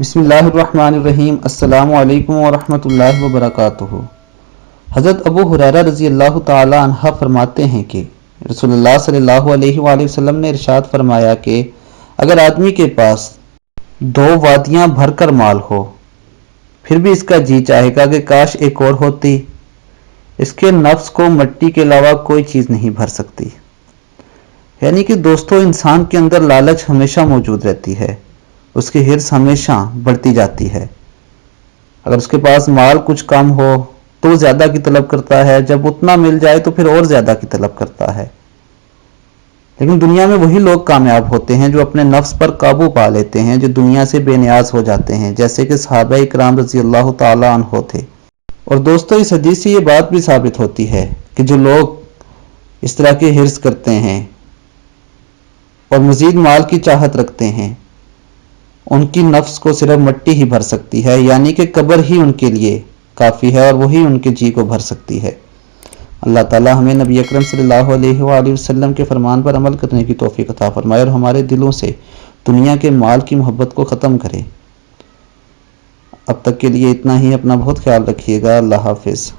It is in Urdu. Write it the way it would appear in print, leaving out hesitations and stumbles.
بسم اللہ الرحمن الرحیم۔ السلام علیکم ورحمۃ اللہ وبرکاتہ۔ حضرت ابو ہریرہ رضی اللہ تعالی عنہ فرماتے ہیں کہ رسول اللہ صلی اللہ علیہ وآلہ وسلم نے ارشاد فرمایا کہ اگر آدمی کے پاس 2 وادیاں بھر کر مال ہو، پھر بھی اس کا جی چاہے گا کہ کاش ایک اور ہوتی، اس کے نفس کو مٹی کے علاوہ کوئی چیز نہیں بھر سکتی۔ یعنی کہ دوستو، انسان کے اندر لالچ ہمیشہ موجود رہتی ہے، اس کی حرص ہمیشہ بڑھتی جاتی ہے۔ اگر اس کے پاس مال کچھ کم ہو تو زیادہ کی طلب کرتا ہے، جب اتنا مل جائے تو پھر اور زیادہ کی طلب کرتا ہے۔ لیکن دنیا میں وہی لوگ کامیاب ہوتے ہیں جو اپنے نفس پر قابو پا لیتے ہیں، جو دنیا سے بے نیاز ہو جاتے ہیں، جیسے کہ صحابہ اکرام رضی اللہ تعالی عنہ تھے۔ اور دوستو، اس حدیث سے یہ بات بھی ثابت ہوتی ہے کہ جو لوگ اس طرح کی حرص کرتے ہیں اور مزید مال کی چاہت رکھتے ہیں، ان کی نفس کو صرف مٹی ہی بھر سکتی ہے، یعنی کہ قبر ہی ان کے لیے کافی ہے اور وہی ان کے جی کو بھر سکتی ہے۔ اللہ تعالی ہمیں نبی اکرم صلی اللہ علیہ وآلہ وسلم کے فرمان پر عمل کرنے کی توفیق عطا فرمائے اور ہمارے دلوں سے دنیا کے مال کی محبت کو ختم کرے۔ اب تک کے لیے اتنا ہی۔ اپنا بہت خیال رکھیے گا۔ اللہ حافظ۔